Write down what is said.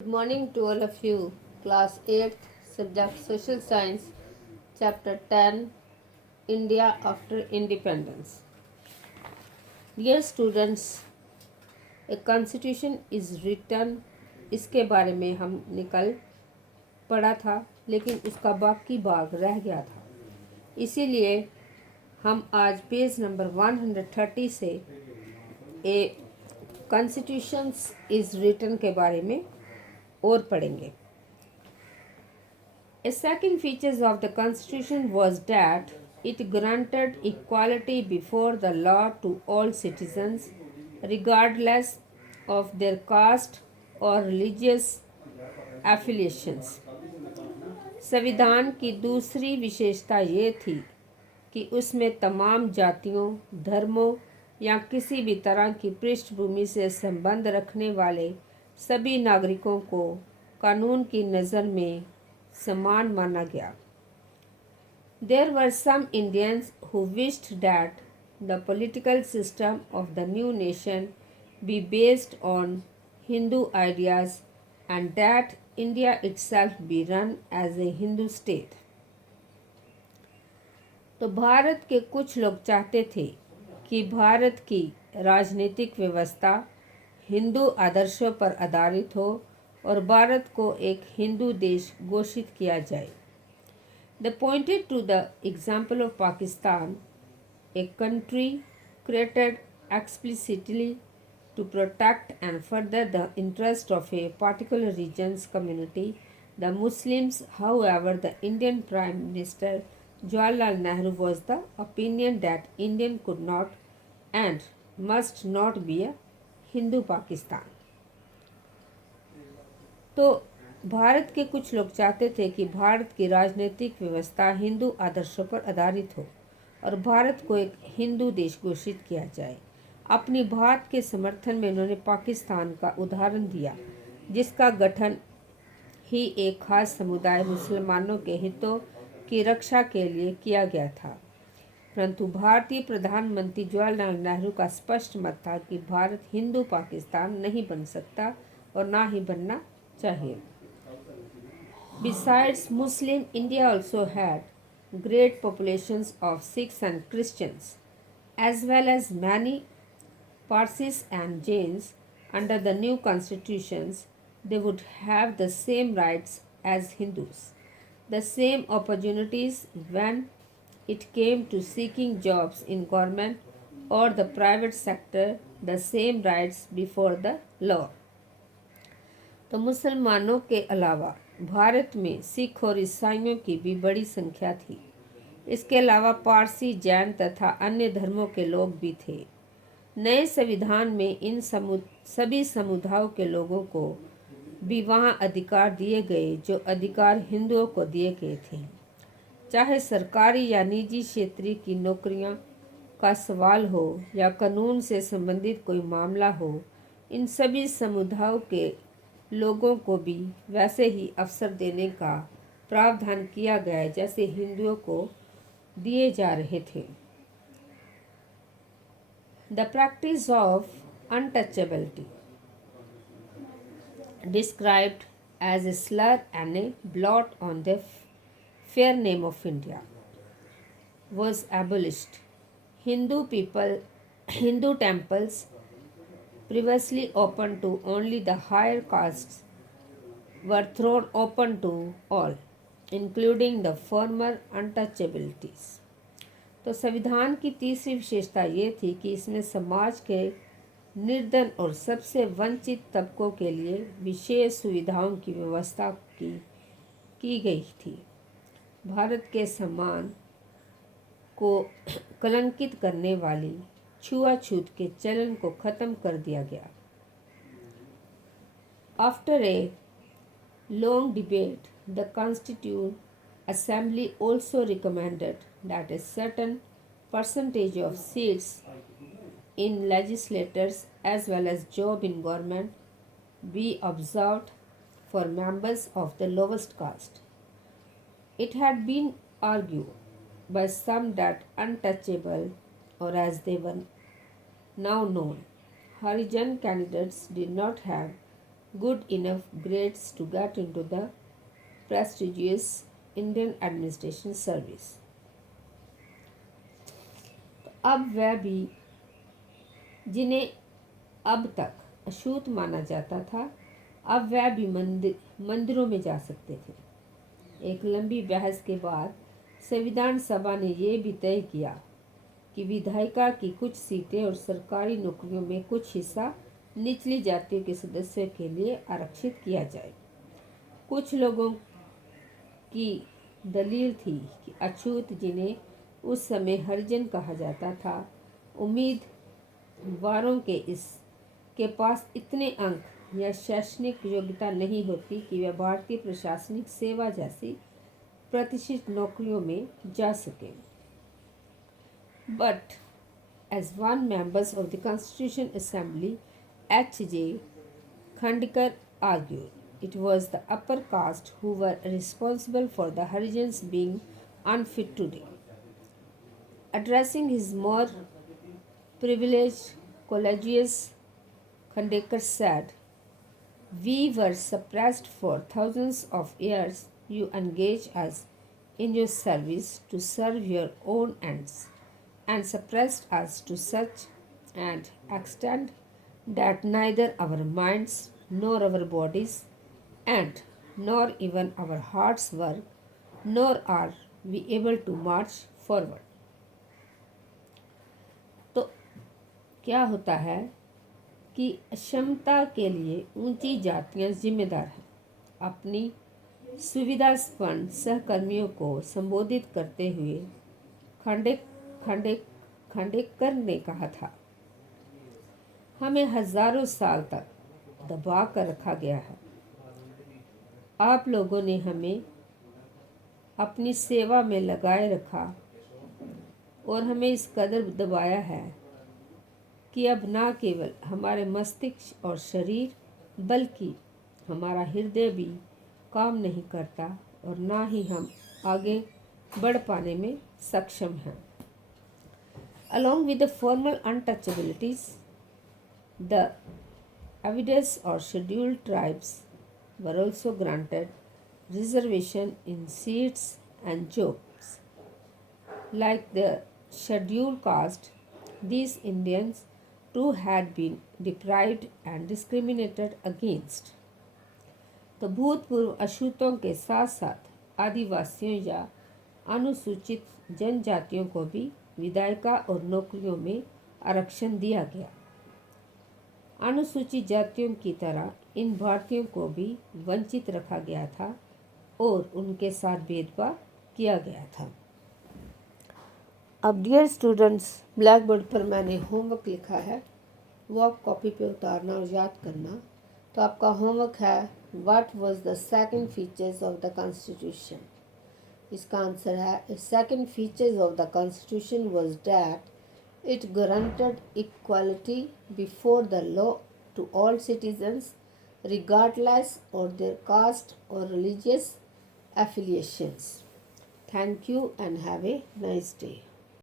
Good morning to all of you. Class 8th, subject Social Science, Chapter 10, India after Independence. Dear students, a constitution is written. इसके बारे में हमने कल पढ़ा था, लेकिन उसका बाकी भाग रह गया था। इसीलिए हम आज पेज नंबर 130 से ए कॉन्स्टिट्यूशंस इज रिटन के बारे में और पढ़ेंगे। A second feature of the Constitution was that it granted equality before the law to all citizens, regardless of their caste or religious affiliations. संविधान की दूसरी विशेषता ये थी कि उसमें तमाम जातियों, धर्मों या किसी भी तरह की पृष्ठभूमि से संबंध रखने वाले सभी नागरिकों को कानून की नज़र में समान माना गया। There were some Indians who wished that the political system of the new nation be based on Hindu ideas and that India itself be run as a Hindu state. तो भारत के कुछ लोग चाहते थे कि भारत की राजनीतिक व्यवस्था हिंदू आदर्शों पर आधारित हो और भारत को एक हिंदू देश घोषित किया जाए। They pointed to the example of Pakistan, a country created explicitly to protect and further the interest of a particular region's community, the Muslims. However, the Indian Prime Minister Jawaharlal Nehru was the opinion that India could not and must not be a Hindu Pakistan. तो भारत के कुछ लोग चाहते थे कि भारत की राजनीतिक व्यवस्था हिंदू आदर्शों पर आधारित हो और भारत को एक हिंदू देश घोषित किया जाए। अपनी बात के समर्थन में उन्होंने पाकिस्तान का उदाहरण दिया, जिसका गठन ही एक खास समुदाय मुसलमानों के हितों की रक्षा के लिए किया गया था। परंतु भारतीय प्रधानमंत्री जवाहरलाल नेहरू का स्पष्ट मत था कि भारत हिंदू पाकिस्तान नहीं बन सकता और ना ही बनना चाहिए। Besides Muslim, India also had great populations of Sikhs and Christians, as well as many Parsis and Jains. Under the new constitutions, they would have the same rights as Hindus, the same opportunities when it came to seeking jobs in government or the private sector, the same rights before the law. तो मुसलमानों के अलावा भारत में सिख और ईसाइयों की भी बड़ी संख्या थी। इसके अलावा पारसी, जैन तथा अन्य धर्मों के लोग भी थे। नए संविधान में इन सभी समुदायों के लोगों को भी वहाँ अधिकार दिए गए जो अधिकार हिंदुओं को दिए गए थे। चाहे सरकारी या निजी क्षेत्रीय की नौकरियाँ का सवाल हो या कानून से संबंधित कोई मामला हो, इन सभी समुदायों के लोगों को भी वैसे ही अवसर देने का प्रावधान किया गया है जैसे हिंदुओं को दिए जा रहे थे। The practice of untouchability described as a slur and a blot on the fair name of India was abolished. Hindu temples previously open to only the higher castes were thrown open to all, including the former untouchabilities. तो संविधान की तीसरी विशेषता ये थी कि इसमें समाज के निर्धन और सबसे वंचित तबकों के लिए विशेष सुविधाओं की व्यवस्था की गई थी। भारत के सम्मान को कलंकित करने वाली छुआछूत के चलन को खत्म कर दिया गया। After a long debate, the constitute assembly also recommended that a certain percentage of seats in legislatures as well as job in government be observed for members of the lowest caste. It had been argued by some that untouchable, or as they were now known, Harijan candidates did not have good enough grades to get into the prestigious Indian administration service. अब वह भी जिन्हें अब तक अछूत माना जाता था, अब वह भी मंदिरों में जा सकते थे। एक लंबी बहस के बाद संविधान सभा ने यह भी तय किया कि विधायिका की कुछ सीटें और सरकारी नौकरियों में कुछ हिस्सा निचली जातियों के सदस्यों के लिए आरक्षित किया जाए। कुछ लोगों की दलील थी कि अछूत, जिन्हें उस समय हरिजन कहा जाता था, उम्मीदवारों के पास इतने अंक या शैक्षणिक योग्यता नहीं होती कि वे भारतीय प्रशासनिक सेवा जैसी प्रतिष्ठित नौकरियों में जा सकें। But as one member of the Constitution Assembly, H.J. Khandekar argued, it was the upper caste who were responsible for the Harijans being unfit today. Addressing his more privileged colleagues, Khandekar said, "We were suppressed for thousands of years. You engage us in your service to serve your own ends, and suppressed us to such an extent that neither our minds nor our bodies and nor even our hearts work, nor are we able to march forward." तो क्या होता है कि अक्षमता के लिए ऊंची जातियां जिम्मेदार हैं। अपनी सुविधास्पन्न सहकर्मियों को संबोधित करते हुए खांडेकर ने कहा था, हमें हजारों साल तक दबा कर रखा गया है। आप लोगों ने हमें अपनी सेवा में लगाए रखा और हमें इस कदर दबाया है कि अब न केवल हमारे मस्तिष्क और शरीर बल्कि हमारा हृदय भी काम नहीं करता और ना ही हम आगे बढ़ पाने में सक्षम हैं। Along with the formal untouchabilities, the Avidas or scheduled tribes were also granted reservation in seats and jobs. Like the scheduled caste, these Indians too had been deprived and discriminated against. तो भूतपूर्व अछूतों के साथ साथ आदिवासियों या अनुसूचित जनजातियों को भी विधायिका और नौकरियों में आरक्षण दिया गया। अनुसूचित जातियों की तरह इन भारतीयों को भी वंचित रखा गया था और उनके साथ भेदभाव किया गया था। अब डियर स्टूडेंट्स, ब्लैक बोर्ड पर मैंने होमवर्क लिखा है, वो आप कॉपी पे उतारना और याद करना। तो आपका होमवर्क है, what was the second features of the constitution. इसका आंसर है, second features of the constitution was that it guaranteed equality before the law to all citizens regardless of their caste or religious affiliations. Thank you and have a nice day.